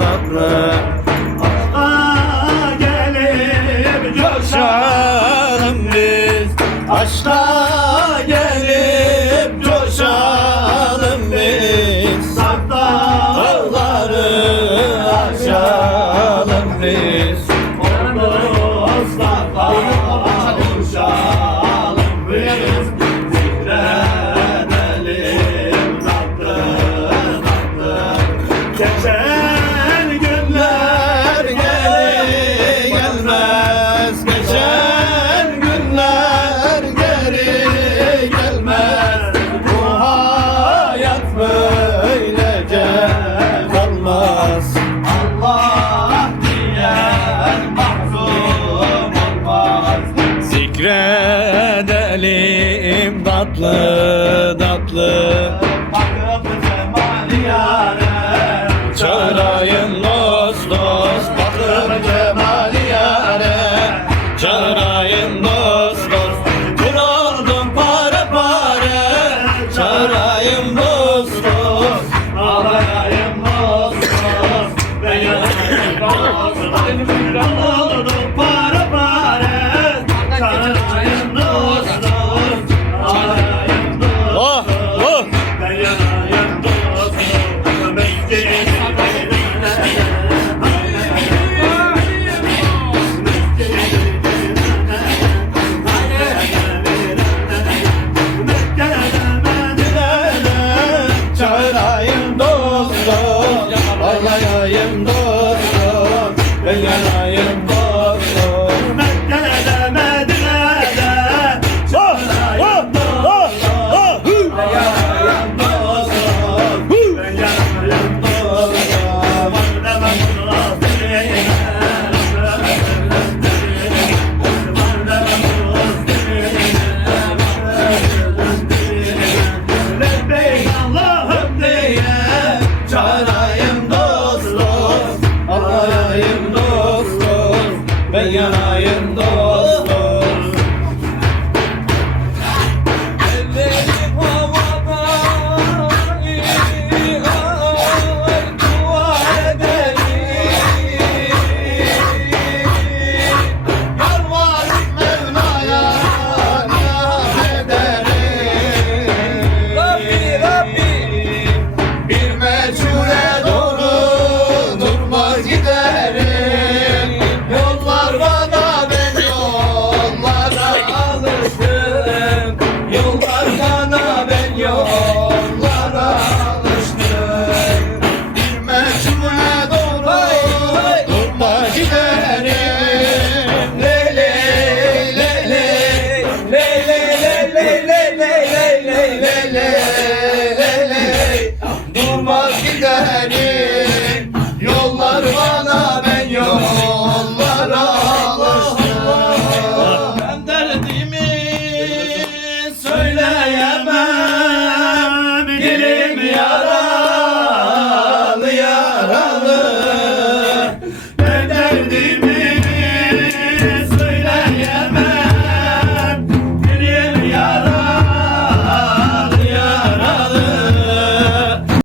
aklın aklı gelip coşalım biz. Aşka zikredelim tatlı tatlı. Çağırayım dost dost. Bakırım cemali yâre Çağırayım dost dost. Kuruldum pare pare. Çağırayım dost dost. Ağlayayım dost dost. Ben yanayım dost. Dost yanayım dostum Ben yanayım dostum. lê.